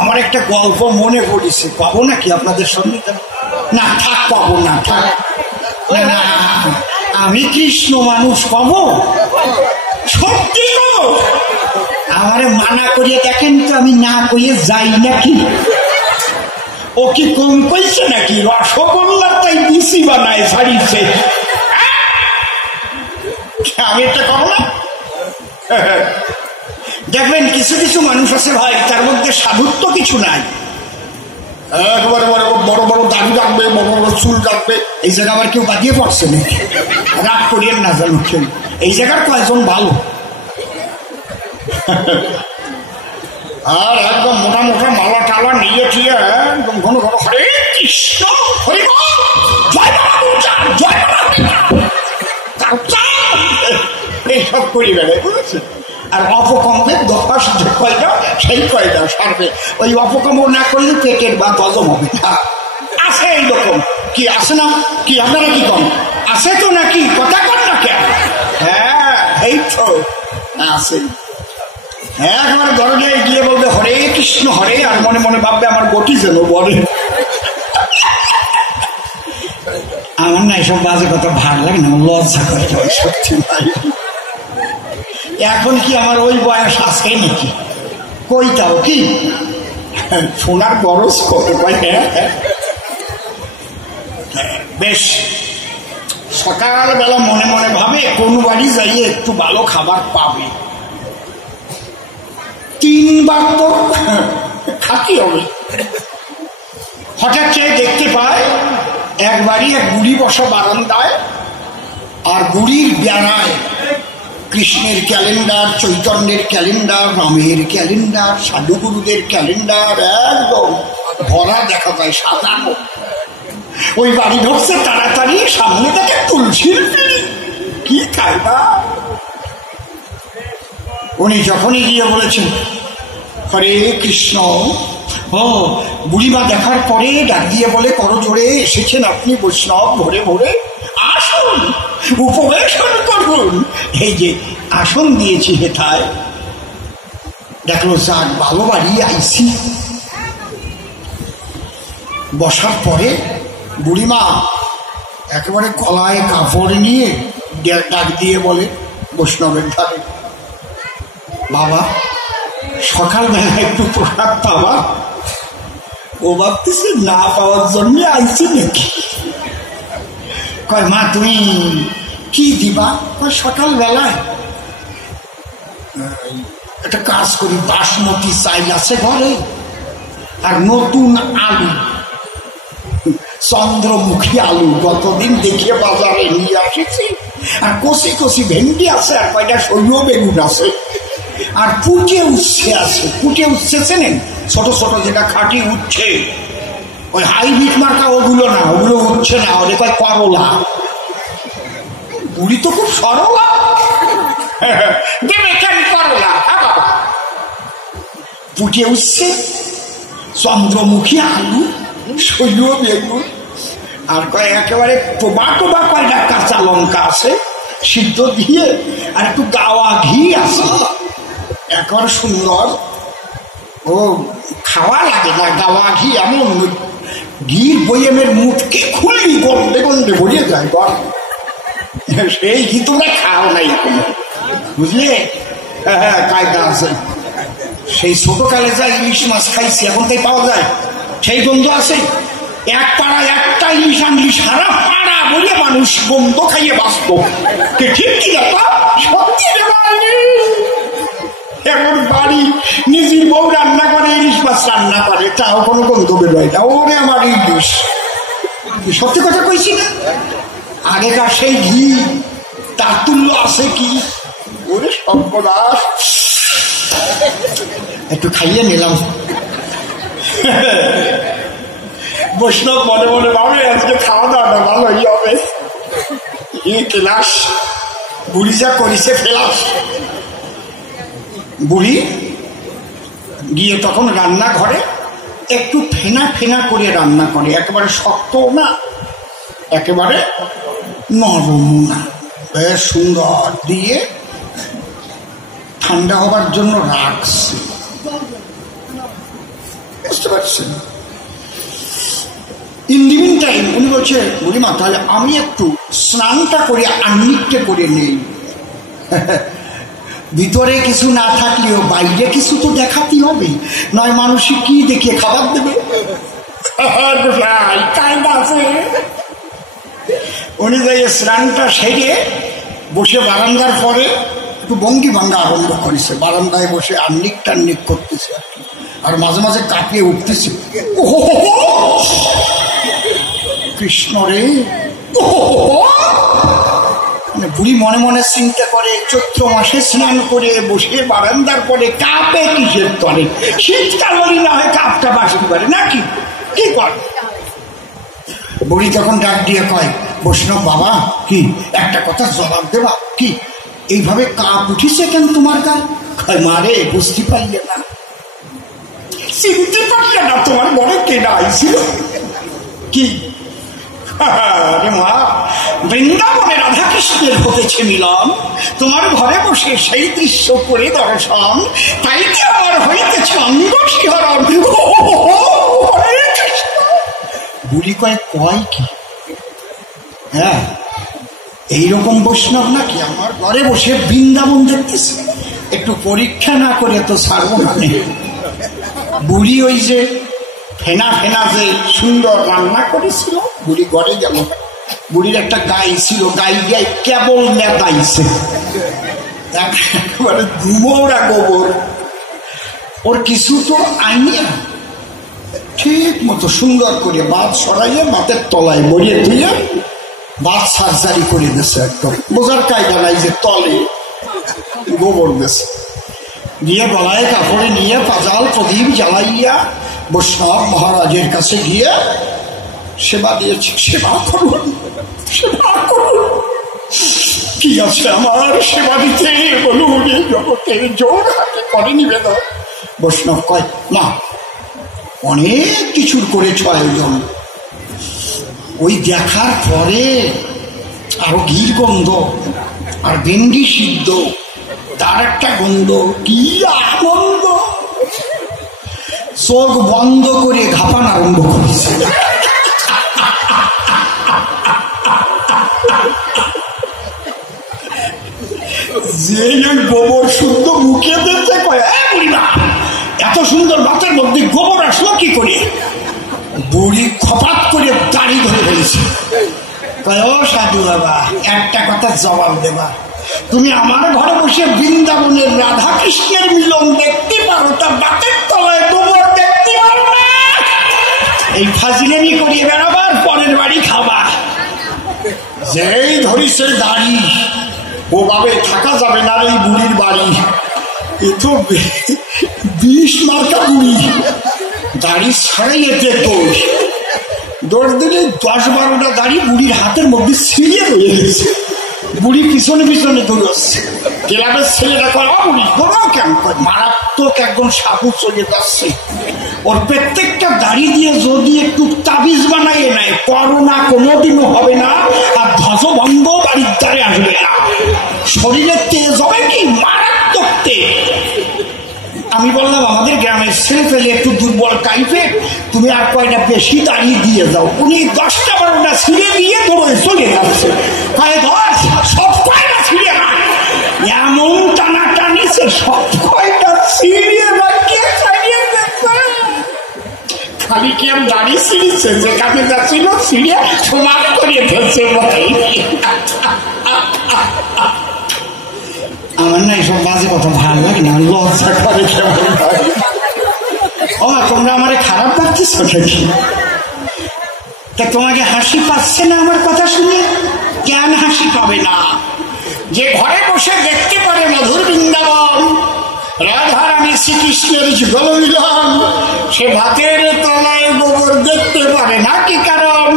আমার একটা গল্প মনে পড়েছে, পাবো নাকি আপনাদের সঙ্গে? না থাক, পাবো না, থাক না না, আমি কৃষ্ণ মানুষ পাবো সত্যি গো। আমারে মানা করিয়ে দেখেন তো, আমি না কইয়ে যাই নাকি? ও কি কম কইছে নাকি? রসগোল্লার তাই বিসি বানায় ছাড়িছে, আমি এটা করো না। দেখবেন কিছু কিছু মানুষ আছে ভাই, তার মধ্যে সাধুত্ব কিছু নাই, একেবারে বড় বড় দাড়ি রাখবে, বড় বড় চুল রাখবে। এই জায়গা আবার কেউ বাদিয়ে পড়ছে নাকি? রাগ করিয়েন না জানো, এই জায়গার কয়েকজন ভালো, আর একদম মোটা মোটা মালা টালা নিয়ে ঠিয়ে একদম ঘন ঘন হরে কৃষ্ণ হরে জয় জয় এইসব করি বেড়ে, বুঝেছেন? আর অপকম্পে দশ যে কয়টা সেই কয়টা সারবে। ওই অপকম্প না করলে পেটের বা হজম হবে না। আছে এইরকম, কি আছে না? কি আপনারা কি কম আছে তো নাকি? কথা কর না কেন? হ্যাঁ এই তো আছে। একবার দরজায় গিয়ে বলবে হরে কৃষ্ণ হরে, আর মনে মনে ভাববে আমার গতি যেন বলে। আমার না এসব বাজে কথা ভালো লাগে না, লজ্জা করে সত্যি ভাই। এখন কি আমার ওই বয়স আছে নাকি? কইতাও কি শোনার গরজ করে। বেশ সকালবেলা মনে মনে ভাবে কোন বাড়ি যাইয়ে একটু ভালো খাবার পাবে, 3 বার তো খাতি হবে। হঠাৎ চেয়ে দেখতে পায় একবারই এক বুড়ি বসা বারান্দায়, আর বুড়ির বেড়ায় কৃষ্ণের ক্যালেন্ডার, চৈতন্যের ক্যালেন্ডার, রামের ক্যালেন্ডার, সাধুগুরুদের ক্যালেন্ডার একদম ভরা দেখা যায় সাজানো। ওই বাড়ি ঢুকছে তাড়াতাড়ি, সামনে থেকে তুলসীর পিঁড়ি, কি কায়দা! উনি যখনই গিয়ে বলেছেন হরে কৃষ্ণ, ও বুড়িমা দেখার পরে ডাক দিয়ে বলে করজোড়ে এসেছেন আপনি বৈষ্ণব, ভরে ভরে আসুন উপবেশন করুন। এই যে আসন দিয়েছি হেথায়, দেখলো যাক ভালো বাড়ি আইছি। বসার পরে বুড়িমা একেবারে গলায় কাপড় নিয়ে ডাক দিয়ে বলে বৈষ্ণবের ধারে, বাবা সকালবেলা একটু প্রসাদ পাবা? ও ভাবতেছে না পাওয়ার জন্য আইছি নাকি। কয় মা তুমি কি দিবা? কয় সকালবেলায় একটা কাজ করি, বাসমতি চাইল আছে ঘরে, আর নতুন আলু, চন্দ্রমুখী আলু গতদিন দেখিয়ে বাজারে নিয়ে আসেছি, আর কষি কষি ভেন্ডি আছে, আর কয়টা সৈন্য বেগুন আছে, আর পুটে উচ্ছে আছে। পুটে উচ্ছে চেনেন? ছোট ছোট যেটা খাঁটি উচ্ছে, ওই হাইব্রিড মার্কা ওগুলো না, ওগুলো উচ্ছে না, ওদের কয় করলা। বুড়ি তো খুব সরলা, দেবে কেন করলা? পুটে উচ্ছে, চন্দ্রমুখী আলু, সৈন্য বেগুন, আর কয় একেবারে টোবা টোবা কয়টা কাঁচা লঙ্কা আছে সিদ্ধ দিয়ে, আর একটু গাওয়া ঘি আছে, এখন সুন্দর। ও খাওয়া লাগে না গাওয়া ঘি, এমন ঘির বইয়েমের মুখকে খুললি গন্ধে গন্ধে ভরিয়ে যায় বল। সেই ঘি তোমরা খাও নাই এখনো, বুঝলে? হ্যাঁ কায়দা আছে। সেই ছোটকালে যা ইলিশ মাছ খাইছি এখন তাই পাওয়া যায়, সেই গন্ধ আছে। এক পাড়ায় একটা ইলিশ আনলি সারা পাড়া বলে মানুষ গন্ধ খাইয়ে বাঁচত, ঠিক কি না? সত্যি এমন বাড়ি নিজের বউ রান্না করে, ইলিশ মাছ রান্না করে, তাও কোনো গন্ধ বেরোয় না। ওরে আমার ইলিশ, সত্যি কথা কইছি না? আগেকার সেই ঘি তার তুল্য আছে কি? ওরে সর্বনাশ, একটু খাইয়ে নিলাম। বৈষ্ণব মনে মনে ভাবে আজকে খাওয়া দাওয়াটা ভালোই হবে। ক্লাস বুড়ি যা করেছে ফেলাস। বুড়ি গিয়ে তখন রান্নাঘরে একটু ফেনা ফেনা করে রান্না করে, একেবারে শক্ত না একেবারে নরম না, বেশ সুন্দর দিয়ে ঠান্ডা হবার জন্য রাখছে। বুঝতে পারছেন? ইন দি মিন টাইম উনি বলছে, বুড়িমা তাহলে আমি একটু স্নানটা করে আহ্নিকটা করে নেই। ভিতরে কিছু না থাকলেও বাইরে কিছু তো দেখাতেই হবে, নয় মানুষই কি দেখিয়ে খাবার দেবে। উনি যাই স্নানটা সেরে বসে বারান্দার পরে একটু ভঙ্গি ভাঙ্গা আরম্ভ করেছে, বারান্দায় বসে আহ্নিক টান্নিক করতেছে আর মাঝে মাঝে কাঁপিয়ে উঠতেছে। কৃষ্ণ রে, বুড়ি মনে মনে চিন্তা করে, চৈত্র মাসে স্নান করে বসে বারান্দার পরে কাঁপে কিসের তরে, শীতকাল বলি না হয় কাপটা বাসি করে নাকি, কি করে? বুড়ি তখন ডাক দিয়ে কয়, বৈষ্ণব বাবা কি একটা কথা জবাব দেবা কি, এইভাবে কাপ উঠিছে কেন তোমার গা? কয় মারে বুঝতে পারলে না, চিনতে পারলে না, তোমার মনে কেনা আইছিল কি? আরে মা, বৃন্দাবনে রাধা কৃষ্ণের হতেছে মিলন, তোমার ঘরে বসে সেই দৃশ্য করে দর্শন, তাইতে আমার হইতেছে অঙ্গ শিহরণ। বুড়ি কয় কয় কি? হ্যাঁ এইরকম বৈষ্ণব নাকি আমার ঘরে বসে বৃন্দাবন দেখতেছে, একটু পরীক্ষা না করে তো ছাড়বো না। বুড়ি ওই যে ফেনা ফেনা যে সুন্দর রান্না করেছিল, বুড়ি ঘরে গেল, বুড়ির একটা গাই ছিল, গাই গাই কেবল নেতাইছে, একেবারে গোবরা গোবর, ওর কিছু তো আইনিয়া ঠিক মতো সুন্দর করে বাদ সরাইয়ে বাতের তলায় মরিয়ে দিয়ে বাদ সার্জারি করে দিয়েছে, একদম বোঝার কায়দা নাই যে তলে গোবর দিয়েছে, দিয়ে গলায় কাপড়ে নিয়ে পাজাল প্রদীপ জ্বালাইয়া বৈষ্ণব মহারাজের কাছে গিয়ে সেবা দিয়েছে। সেবা করুন, সেবা করুন, কি আছে আমার সেবা দিতে, বলুন এই জগতে জোর হাতে করে নিবেদন। বৈষ্ণব কয় না, অনেক কিছুর করেছ আয়োজন, ওই দেখার পরে আরো ঘির গন্ধ আর ভেন্ডি সিদ্ধ, তার একটা গন্ধ, কি আনন্দ, চোখ বন্ধ করে ঘাপান আরম্ভ করেছে। যে গোবর শুদ্ধ মুখে দিতে কয়, এত সুন্দর বাতের মধ্যে গোবর আসলো কি করে? বুড়ি খপাত করে দাড়ি ধরে ফেলেছে, কয় ও সাধু বাবা একটা কথা জবাব দেবা, তুমি আমার ঘরে বসে বৃন্দাবনের রাধা কৃষ্ণের মিলন দেখতে পারো, তার বাতের তলায় গোবর দেখতে পারো না? এই ফাজিলেমি করিয়ে বেড়াবার পরের বাড়ি খাবা। যেই ধরিছে দাড়ি, ও ভাবে থাকা যাবে না এই বুড়ির বাড়ি, এ তো 20 মার্কা বুড়ি, দাড়ি ছাড়াইয়েছে দোষ, দোষ দিলে 10-12টা দাড়ি বুড়ির হাতের মধ্যে ছিঁড়ে রয়ে গেছে, বুড়ি পিছনে পিছনে দৌড়াচ্ছে, ক্লাবের ছেলেরা কয় বুড়ি দৌড়াও কেন? মারাত্মক একজন সাপু চলে যাচ্ছে, ওর প্রত্যেকটা দাড়ি দিয়ে যদি একটু তাবিজ বানাইয়ে নেয়, করোনা কোনোদিনও হবে না, আর ধ্বজভঙ্গ বাড়ির দ্বারে আসবে না, শরীরের তেজ হবে কি মারাত্মক তেজ। আমি বললাম আমাদের গ্রামের ছেলে ফেলে একটু দুর্বল টাইপের, তুমি আর কয়টা বেশি দাঁড়িয়ে দিয়ে যাও। উনি 10টা-12টা ছিঁড়ে দিয়ে দৌড়ে চলে যাচ্ছে, সব কয়টা ছিঁড়ে না, এমন টানা টানিছে সব কয়টা ছিঁড়ে না, কে ছাড়িয়ে দেখছে, খালি কি আমি দাঁড়িয়ে ছিঁড়ছে, যেখানে যাচ্ছিল ছিঁড়ে সমান করিয়ে ফেলছে। আমার না এইসব বাজে কথা ভালো লাগে না, লজ্জা করে কেমন হয়। ও তোমরা আমার খারাপ পাচ্ছিস নাকি? তা তোমাকে হাসি পাচ্ছে না আমার কথা শুনে? কেন হাসি পাবে না? যে ঘরে বসে দেখতে পারে মধুর বৃন্দাবন, রাধা রানী শ্রীকৃষ্ণের যুগল মিলন, সে ভাতের তলায় গোবর দেখতে পারে না, কি কারণ?